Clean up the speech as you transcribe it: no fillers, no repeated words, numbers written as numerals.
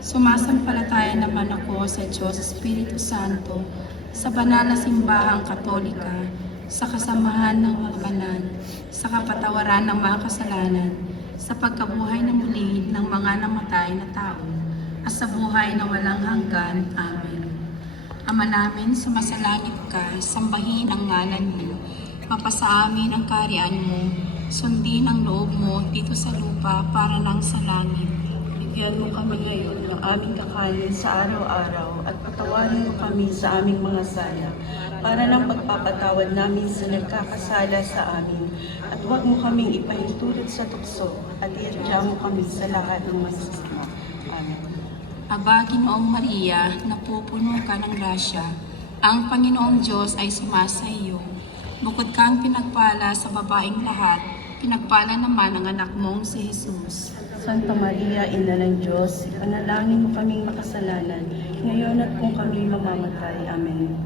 Sumasampalataya naman ako sa Diyos Espiritu Santo, sa banal na simbahang Katolika, sa kasamahan ng mga banal, sa kapatawaran ng mga kasalanan, sa pagkabuhay na muli ng mga namatay na tao, at sa buhay na walang hanggan. Amen. Ama namin, sumasalangit ka, sambahin ang ngalan mo, mapasa amin ang kaharian mo, sundin ang loob mo dito sa lupa para nang sa langit. Bigyan mo kami ngayon ng aming kakanin sa araw-araw at patawarin mo kami sa aming mga sala para nang magpapatawad namin sa nagkakasala sa amin. At huwag mo kaming ipahintulot sa tukso at iadya mo kami sa lahat ng masasama. Amen. Aba, Ginoong Maria, napupuno ka ng grasya, ang Panginoong Diyos ay sumasa iyo. Bukod kang pinagpala sa babaeng lahat, pinagpala naman ang anak mong si Jesus. Santa Maria, Ina ng Diyos, panalangin mo kaming makasalanan, ngayon at kung kami mamamatay. Amen.